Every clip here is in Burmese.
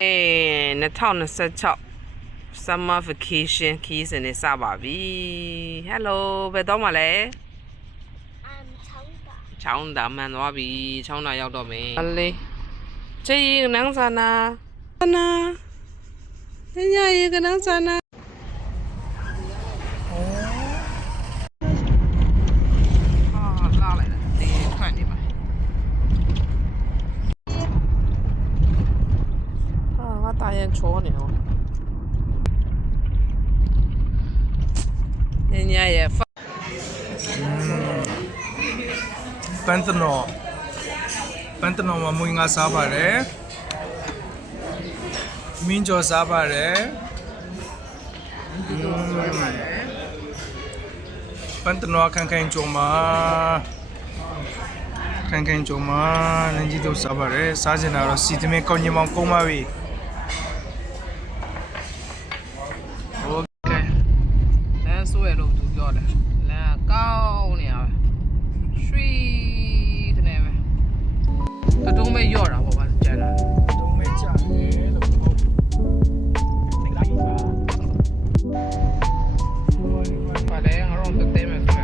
2026 summer vacation ခီးစဉ်နေစပါပြီ Hello ဘယ်တော့မှလဲချောင်းတာမှန်သွားပြီချောင်းတာရောက်တော့မယ်ဟလေချေးကနန်းစာနာညရေကနန်းစာနာလာလိုက်တယ်ဒီခွန့်နေပါ大雁戳你哦，人家也放。班德诺嘛，没应该啥吧嘞？民族啥吧嘞？班德诺看看做嘛，看看做嘛，人家都啥吧嘞？啥子那了？西这边搞你们搞嘛喂？所有路都叫了，那高呢，水的那边，这都没要了，我把它摘了。都没加的，都好。那个一把。快来，我让他带没出来。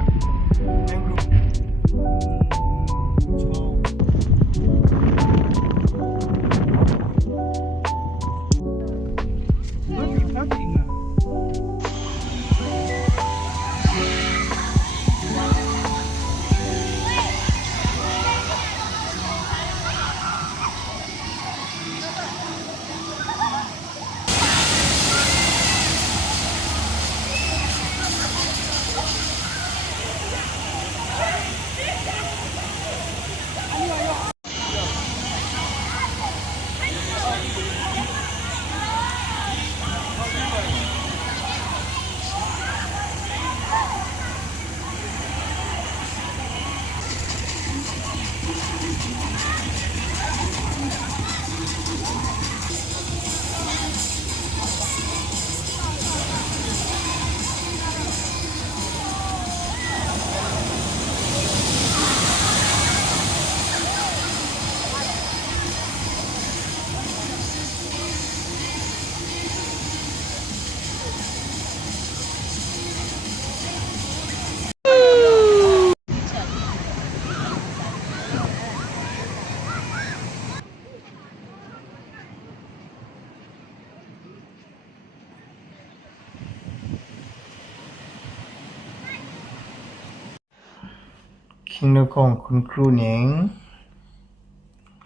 Kingdom Come concluding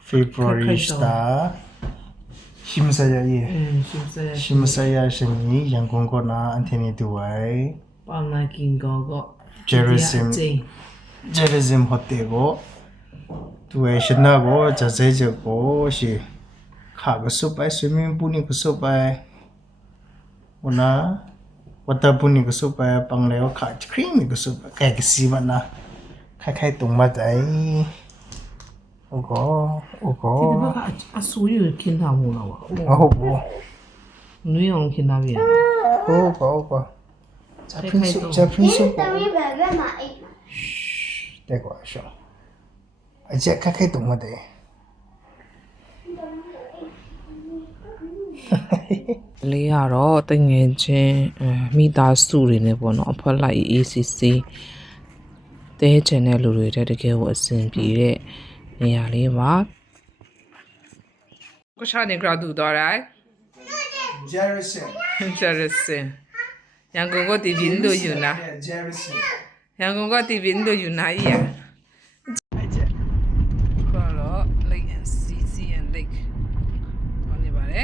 February star Shimsaya ye Shimsaya shani Yangon ko na Anthony Duwai Pamna Kingo go Jerusalem hotel go Duwai shina go jazeje go shi kha go supai swimming pool ni go supai ona water pool ni go supai pangle go kha cream ni go supai kai ki si ba na开动物仔，我個。你哋乜阿叔要見下我啦喎？我好喎。你用見下邊？好。在噴水。噓，得個說。而且開動物仔。လေးကတော့တငယ်ချင်းမိသားစုတွေနဲ့ပေါ့နော်အဖွဲ့လိုက် ACC တဲချင်တဲ့လူတွေတကယ်ကိုအဆင်ပြေတဲ့နေရာလေးပါကိုရှာနေကြတူတော့ရိုင်း Jerusalem ရန်ကုန်ကတီဗီတို့ယူနာရန်ကုန်ကတီဗီတို့ယူနာကြီးရခေါ်တော့ Lake and Sea and Lake ဘာနေပါလဲ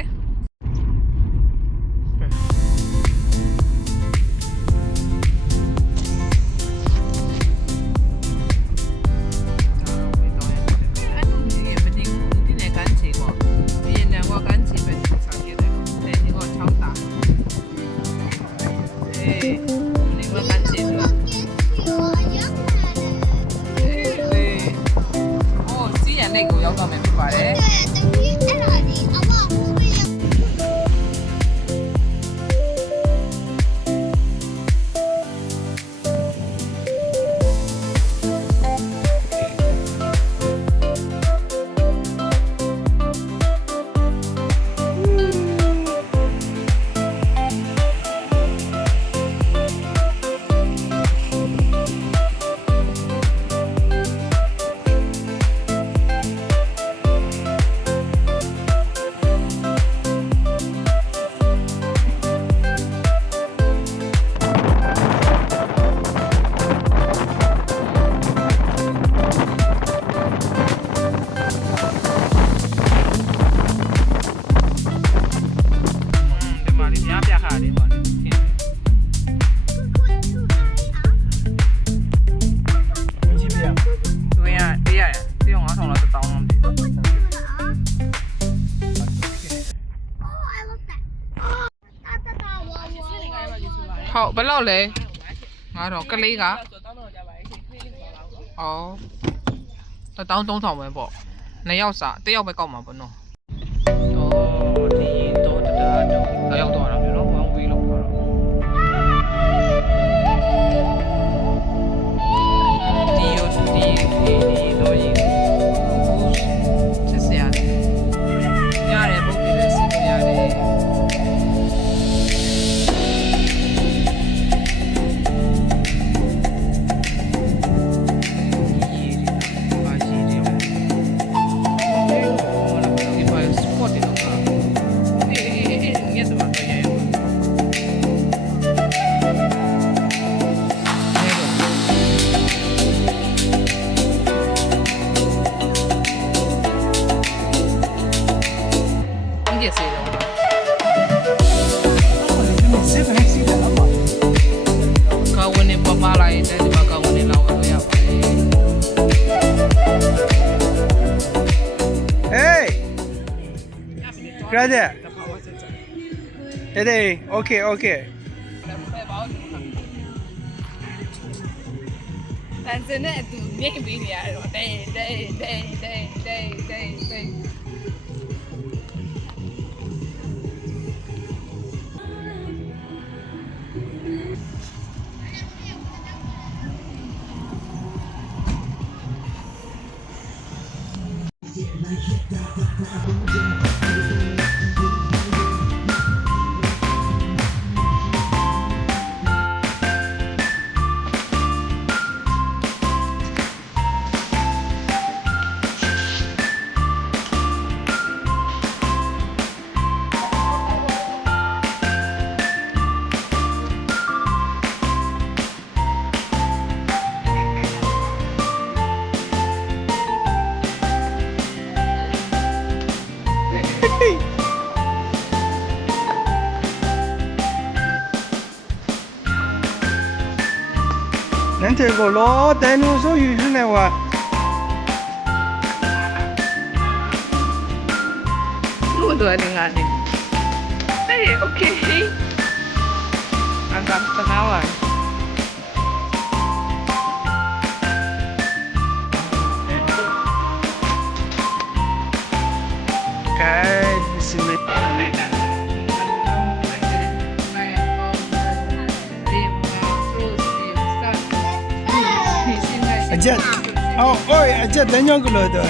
ဟုတ်ဘယ်လောက်လဲငါတော့ကလေးကဩ1300ပဲပေါ့နှစ်ယောက်စားတစ်ယောက်ပဲကောက်မှာပေါ့နော်တော့ဒီတော့တော့ရောက်တော့တာမျိုးနော်ဝမ်းဝေးလောက်တော့ဒီတော့ရေးချက်စရာရတယ်ပုတ်ပြီးလဲစီးရတယ် Gracias. Okay. တန်စင်နဲ့အတူမြင့်ပေးနေရတယ်တော့ဒိတ်能这个咯，但侬说有时呢话， လို့တော့တင်လာနေအေး okay အကောင်တနာဝါ 该是没。 အကျက်အော်အကျက်တန်းကြောင်းကလို့တော့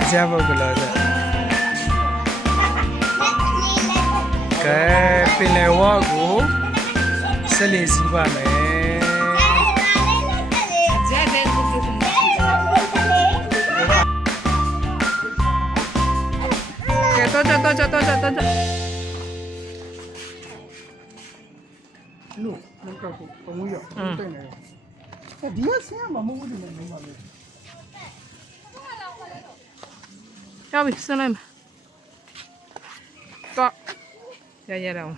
အကျက်ဘကလို့တော့ကဲပင်လယ်ဝါကိုဆက်လက်စီးပါမယ် တော့လို့လောက်ကပုံမှုရတဲ့နေဒီကဆင်းမမဟုတ်ဘူးနေမှာပဲ ရောက်ပြီဆင်းလိုက်မှာတော့ရတော့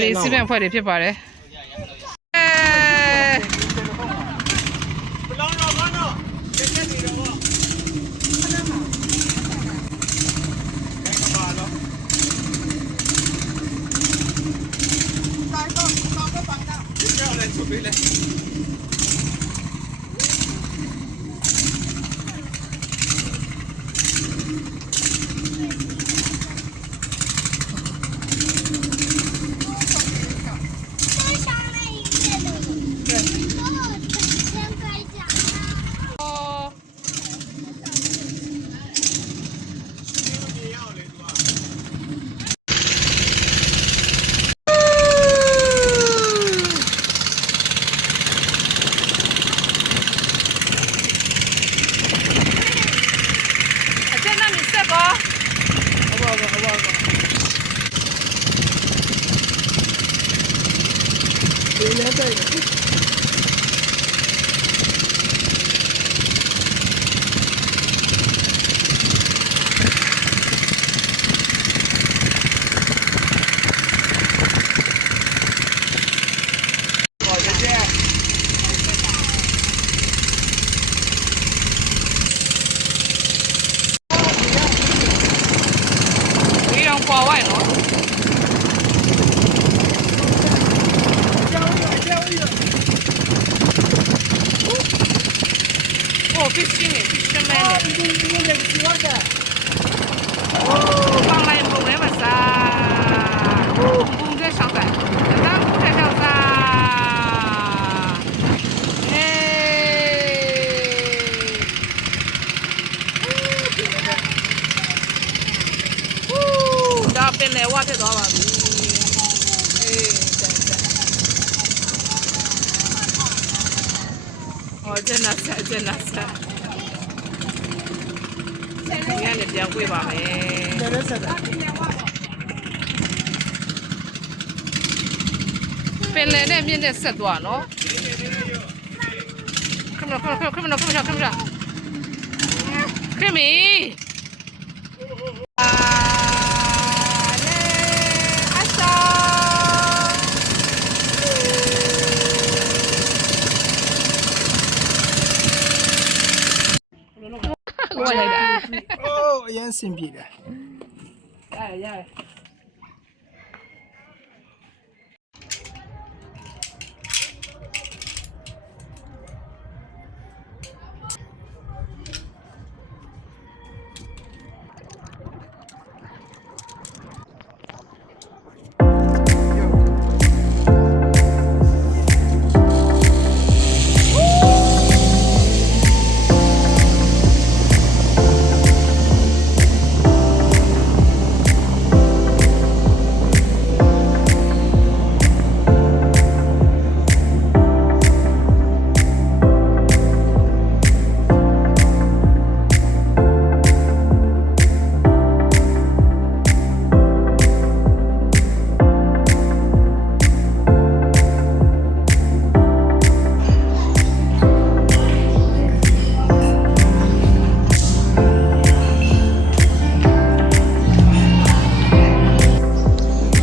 လေးစီးပြန်ဖွဲ့တွေဖြစ်ပါတယ် Hãy subscribe cho kênh Ghiền Mì Gõ để không bỏ lỡ fishing ရှမဲနဲ့放来不来嘛啥？不在上班，咱不在上班。哎，ဒါပင်လေဝဖြစ်သွားပါပြီအေးဟောကျန်တာဆက်ဒီကနေ့ပြန်ပြေးပါမယ်ပင်လေနဲ့မြင့်နဲ့ဆက်သွားနော်ခမ我来的。哦，也神秘的。ရတယ်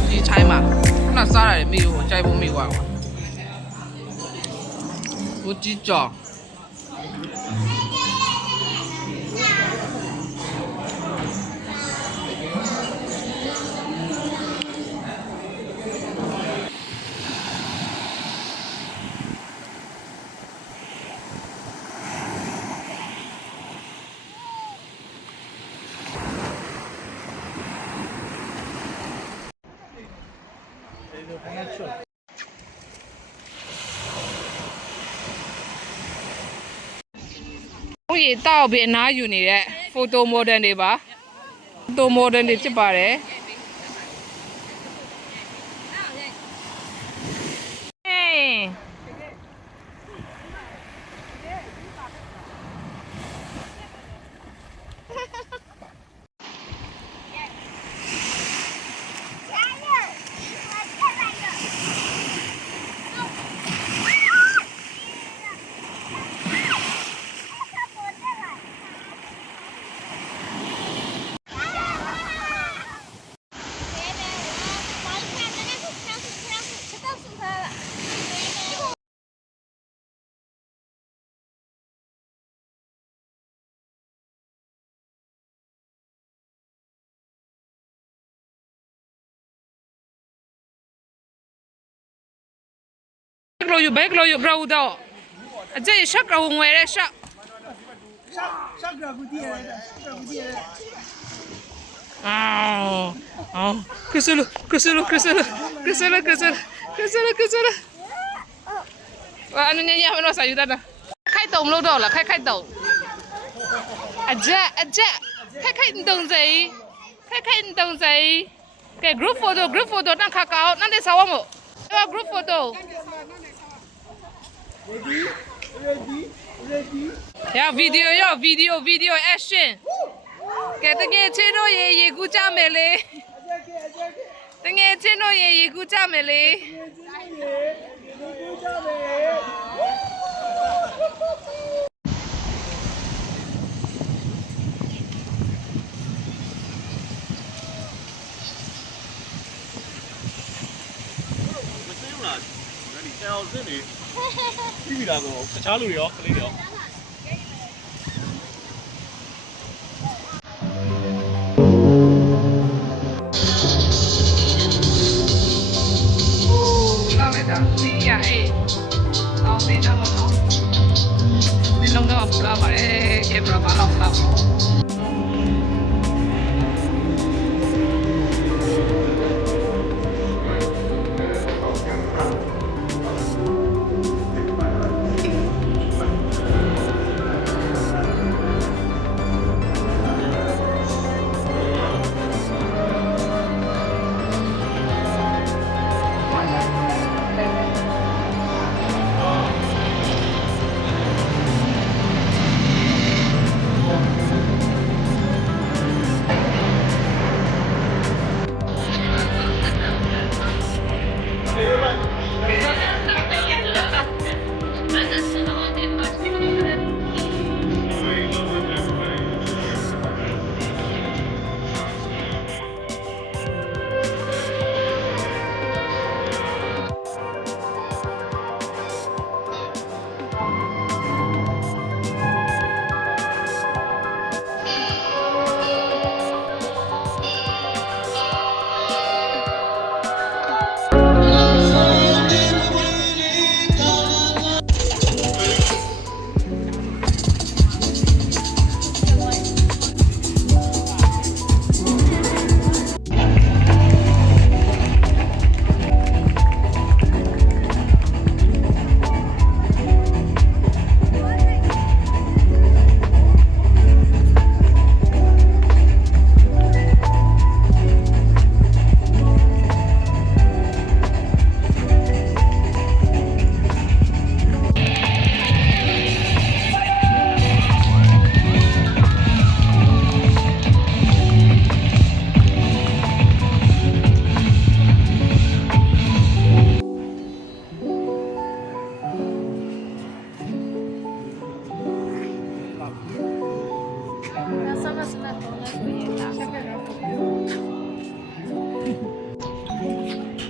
ဒီချိုင်းမှာခုနစားရတယ်မိကိုကြိုက်ဖို့မိသွားကွာကိုကြီးကြောင်ဟုတ်ရေတောက်ပြီးအနားယူနေတဲ့ဖိုတိုမိုဒယ်တွေပါဖိုတိုမိုဒယ်တွေဖြစ်ပါတယ်ဟေးဘယ်ကလို့ယူဘရောတော့အကျရှက်ကဝင်ဝဲတဲ့ရှက်Sakra Gutiya. Criselo. Ano niya yaman mo sa ayuda na. Khai tổng lâu đó là khai tổng. Aja. Khai tổng giấy. Cái group photo đang khá cao, đang để sao không? Group photo. Ready. Yeah, video action. Cái tao nghe trên nó ye cú cha mẹ lê. Tao nghe trên nó ye cú cha mẹ lê. Đi ra rồi, cháo lùi đó, cái đó. Sao vậy ta? Dạ, လုံးတော့ပူလာပါတယ်ကဲပြပါတော့ပါ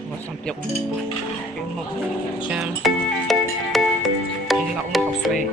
我上表，给我这样，你老公好睡。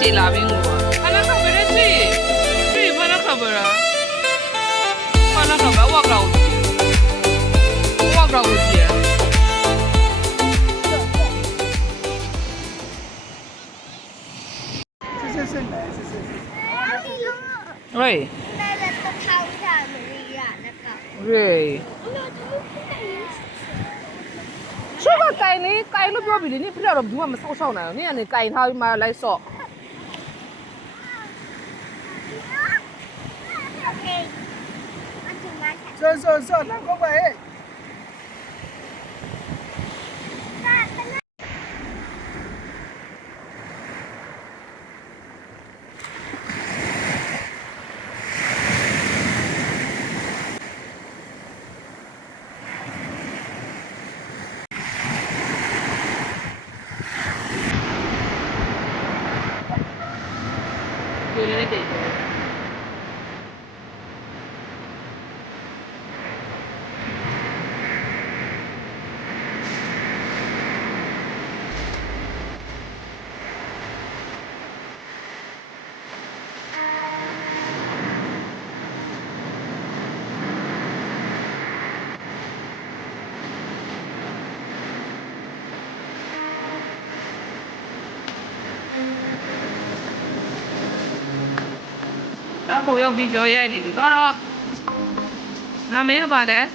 chị là bên ngủ anh nó không phải đấy chị phải nó không phải là phải nó không phải qua cầu gì rồi rồi số cái này cái lúc đó bị đi phải làm đúng mà sau sau này nè này cái thôi mà lại sợ Rồi, làm không vậy? Cô yêu video này thì có đó làm mấy bà đấy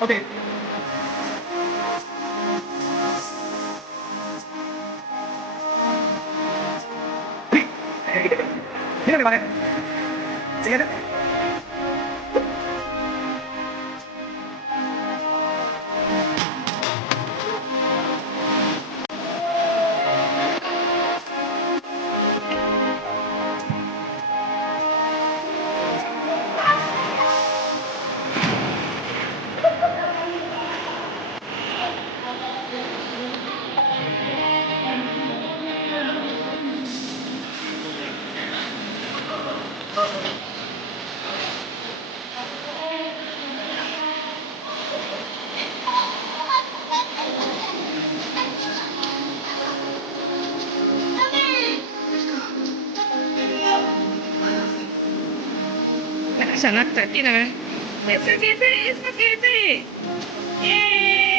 Okay. ပါနဲ့တကယ်တော့ 想那在地那边，对对对对对对对，耶！